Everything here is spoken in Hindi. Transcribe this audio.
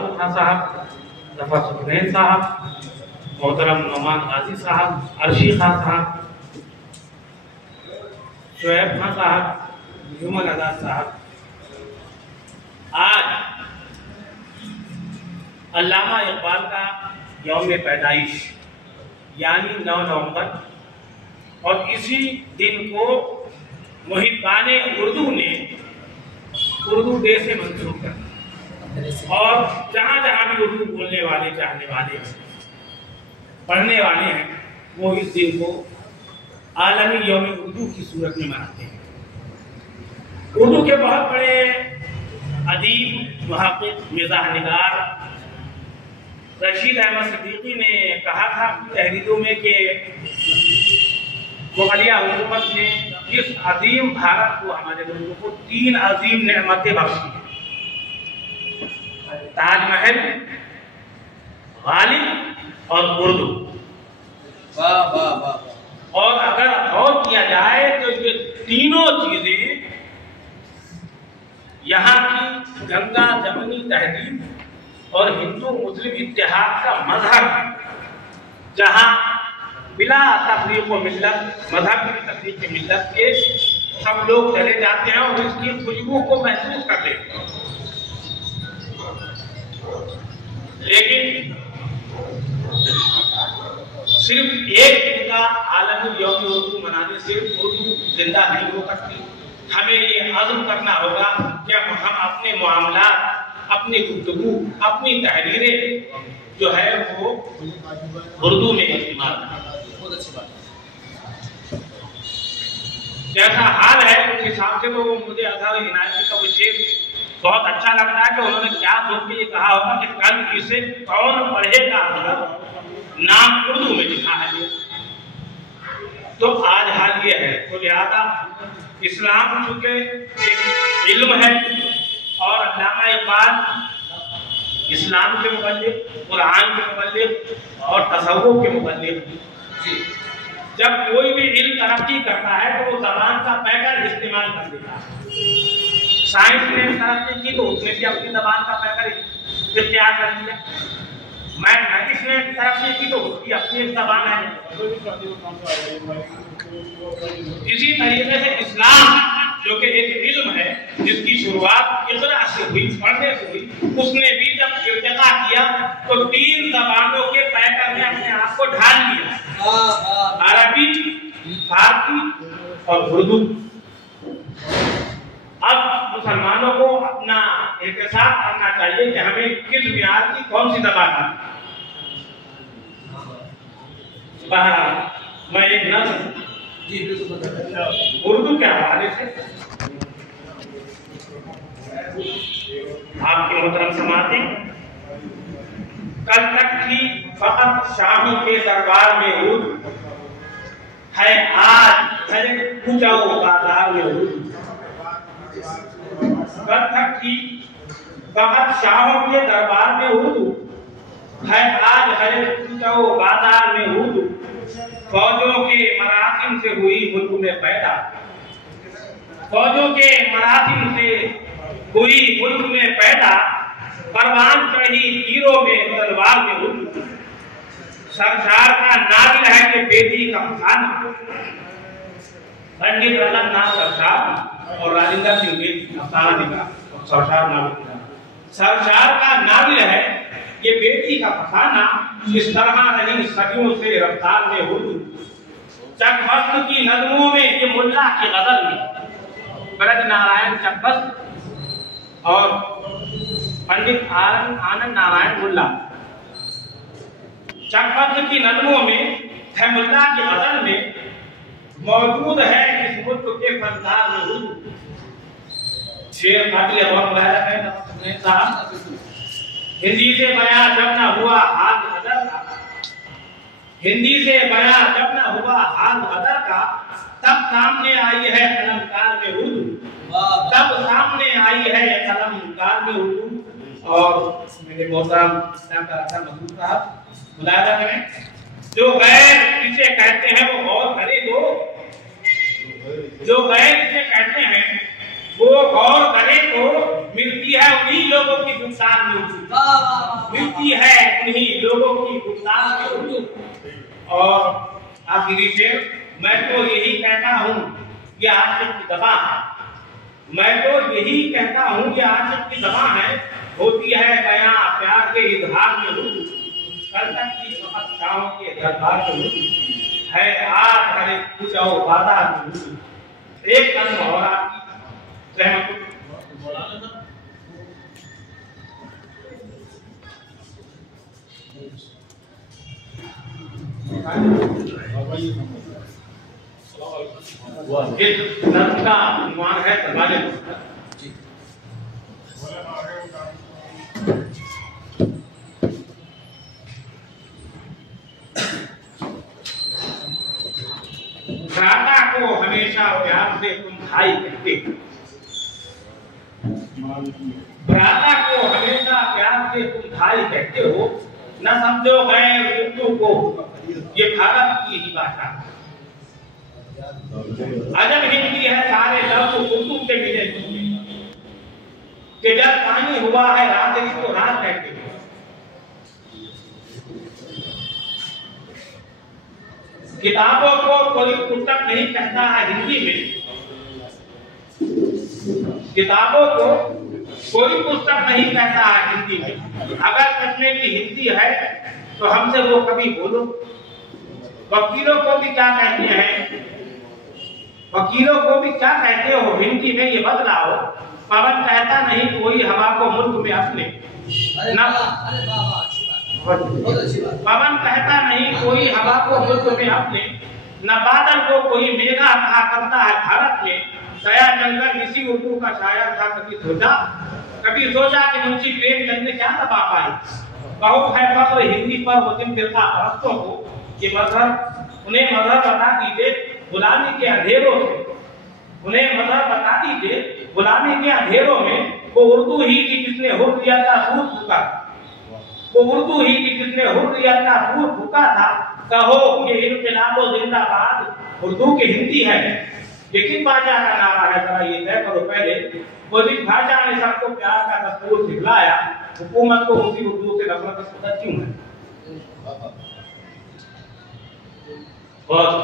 खान साहब, जफर सुखनैन साहब, मोहतरम नौमान गाजी साहब, अर्शी खान साहब, शुएब खान साहब, जुमल आजाद साहब, आज अल्लामा इकबाल का यौम पैदाइश यानी 9 नवंबर और इसी दिन को मुहिब्बाने उर्दू ने उर्दू डे से मंसूब कर और जहाँ जहाँ भी उर्दू बोलने वाले, चाहने वाले, पढ़ने वाले हैं वो इस दिन को आलमी यौम उर्दू की सूरत में मनाते हैं। उर्दू के बहुत बड़े अदीब, मुहक़्क़िक़, मिज़ाह-निगार रशीद अहमद सिद्दीकी ने कहा था तहरीरों में कि मुग़लिया हुकूमत ने इस अजीम भारत को, हमारे लोगों को 3 अजीम नेमतें बख्शी हैं: ताजमहल, गालिब और उर्दू। वाह वाह वाह। और अगर गौर किया जाए तो ये तीनों चीजें यहाँ की गंगा जमनी तहजीब और हिंदू मुस्लिम इत्तेहाद का मजहर, जहाँ बिला तफरीक़ व मिल्लत, मजहब की तफरीक़ मिल्लत के सब लोग चले जाते हैं और इसकी खुशबू को महसूस कर लेते हैं। लेकिन सिर्फ एक दिन का आलमी यौम उर्दू मनाने से उर्दू जिंदा नहीं हो सकती। हमें ये अज़्म करना होगा कि हम अपने मामलात, अपनी गुफ्तगू, अपनी तहरीरें जो है वो उर्दू में इस्तेमाल करें। बहुत अच्छी बात। जैसा हाल है उस हिसाब से तो मुझे अज़हर इनायती का विशेष बहुत अच्छा लगता है कि उन्होंने क्या सोच के ये कहा होगा कि कल इसे कौन पढ़ेगा, नाम उर्दू में लिखा है। तो आज हाल ये है, तो लिहाजा इस्लाम चूंकि एक इल्म है और अल्लामा इकबाल इस्लाम के मुबल्लिग़, कुरान के मुबल्लिग़ और तसव्वुफ़ के मुबल्लिग़। जब कोई भी इल्म तरक्की करता है तो वो ज़बान का पैकर इस्तेमाल कर देता है। साइंस ने तरक्की की तो उसने भी अपनी ज़बान का पैकर इख्तियार कर लिया। मैथमेटिक्स ने तरक्की की तो उसकी अपनी एक ज़बान है। इसी तरीके से इस्लाम जो कि एक इल्म है जिसकी शुरुआत इक़रा से हुई, पढ़ने से हुई, उसने भी जब इर्तिक़ा किया तो 3 ज़बानों के पैकर में अपने आप को ढाल लिया: अरबी, फारसी और उर्दू। अब मुसलमानों को अपना एहतिसाब करना चाहिए कि हमें किस मियार की कौन सी ज़बान है। मैं एक नज़्म उर्दू के हवाले से आपके मोहतरम समातें। कल तक थी फ़क़त शाहों के दरबार में उर्दू है, आज है पूजाओ बाजार में उर्दू। कल तक थी फ़क़त शाहों के दरबार में उर्दू है, आज है पूजाओ बाजार में उर्दू। फौजों के मरासिम से हुई मुल्क में पैदा, फौजों के मरासिम से हुई मुल्क में पैदा, परवान चढ़ी तीरों में तलवार में उर्दू। सरशार का नादिल है कि बेटी का फसाना, पंडित रतन नाम सरशार और राजेंद्र सिंह बेटी अफसाना लिखा। सरशार नाम सरशार का नादिल है ये बेटी का फसाना, इस तरह रही सदियों से रफ्तार में उर्दू। चकबस्त की नज़मों में ये मुल्ला की गज़ल में ब्रज नारायण चकबस्त और पंडित आनंद नारायण मुल्ला, चकबस्त की नज़मों में है मुल्ला की गज़ल में मौजूद है इस मुल्क के फनकार में उर्दू। शेर काबिल गौर है साहब। हिंदी से बयां जब न हुआ हाल गदर का, हिंदी से बयां जब न हुआ हाल गदर का, तब सामने आई है कलमकार में उर्दू, तब सामने आई है कलमकार में उर्दू। और मेरे मोहतरम मसूद साहब मुलाहिजा करें, जो गैर इसे कहते हैं वो गौर करे, जो गैर इसे कहते हैं वो गौर करे तो मिलती है उन्हीं लोगों की गुफ्तार में उर्दू, मिलती है उन्हीं लोगों की गुफ्तार में उर्दू। और आखिरी से मैं तो यही कहता हूँ ये आशिक की दवा है, मैं तो यही कहता हूँ ये आशिक की दवा है, होती है बयां प्यार के इजहार में उर्दू, कल तक की समस्याओं के दरबार में उर्दू है, आज हरे कुछ और वादा में उर्दू। एक कदम और आपकी सहमत इस नर्म का अनुमान है दरवाजे भ्राता को हमेशा प्यार से तुम भाई कहते हो, भ्राता को हमेशा प्यार से तुम भाई कहते हो, न समझो गए उर्दू को ये भारत की ही भाषा, अजब हिंदी है सारे लफ्ज उर्दू से मिले कि जब पानी हुआ है रात को रात कहते हो। किताबों को कोई पुस्तक नहीं कहता है हिंदी में, किताबों को कोई पुस्तक नहीं कहता है हिंदी में, अगर कहने की हिंदी है तो हमसे वो कभी बोलो। वकीलों को भी क्या कहते हैं, वकीलों को भी क्या कहते हो हिंदी में ये बदलाओ। पवन कहता नहीं कोई हवा को मुल्क में अपने, पवन कहता नहीं कोई हवा को मुल्क में अपने, न बादल को कोई मेघा कहा करता है भारत में। दया जंगल इसी उर्दू का शायर था, कभी सोचा कि मुंशी प्रेमचंद ने क्या दबा पाई। बहुत है फख्र हिंदी पर मुस्लिम फिरका परस्तों को, कि मजहब उन्हें मजहब बता दीजिए गुलामी के अंधेरों से, उन्हें मजहब बता दीजिए गुलामी के अंधेरों में। वो उर्दू ही की जिसने हुर्रियत का सूर फूका, वो उर्दू ही की जिसने हुर्रियत का सूर फूका था। कहो ये इनकलाबो जिंदाबाद उर्दू की हिंदी है, लेकिन भाषा का नारा है, जरा ये तय करो पहले वो जिस भाषा ने सबको प्यार का दस्तूर सिखलाया, हुकूमत को उसी उर्दू से नफरत क्यों है। बहुत